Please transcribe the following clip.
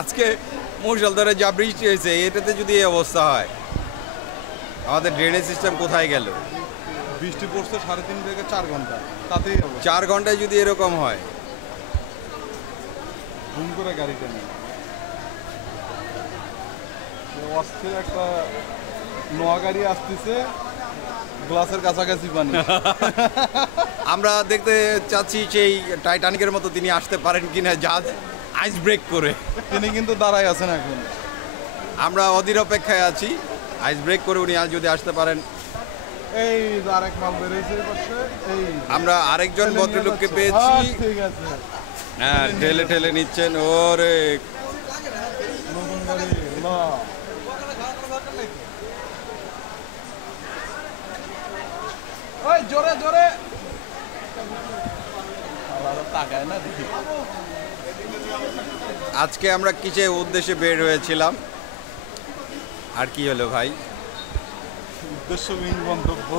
আজকে মুষলধারে যা বৃষ্টি হয়েছে এটাতে যদি এই অবস্থা হয় আমাদের ড্রেনেজ সিস্টেম কোথায় গেল? বৃষ্টি পড়ছে 3.5 থেকে 4 ঘন্টা, তাতেই 4 ঘন্টায় যদি এরকম হয়, জুম করে গাড়িটা নিয়ে অস্থির একটা নোয়া গাড়ি আসতেছে, গ্লাসের কাছাকাছি পানি। আমরা দেখতে চাচ্ছি সেই টাইটানিকের মতো তিনি আসতে পারেন কিনা জাহাজ আইস ব্রেক করে। তিনি কিন্তু দাঁড়ায় আছেন এখন। আমরা অধীর অপেক্ষায় আছি আইস ব্রেক করে উনি আজ যদি আসতে পারেন। এই আরেক মাল বেরিয়েছে পাশে, এই আমরা আরেকজন ভদ্রলোককে পেয়েছি। ঠিক আছে, হ্যাঁ, ঠেলে ঠেলে নিচ্ছেন। ওরে নতুন গাড়ি না, ওই জোরে জোরে তাকায় না দেখি। আজকে আমরা কিসের উদ্দেশ্যে বের হয়েছিলাম আর কি হলো ভাই? উদ্দেশ্যহীন মন্তব্য।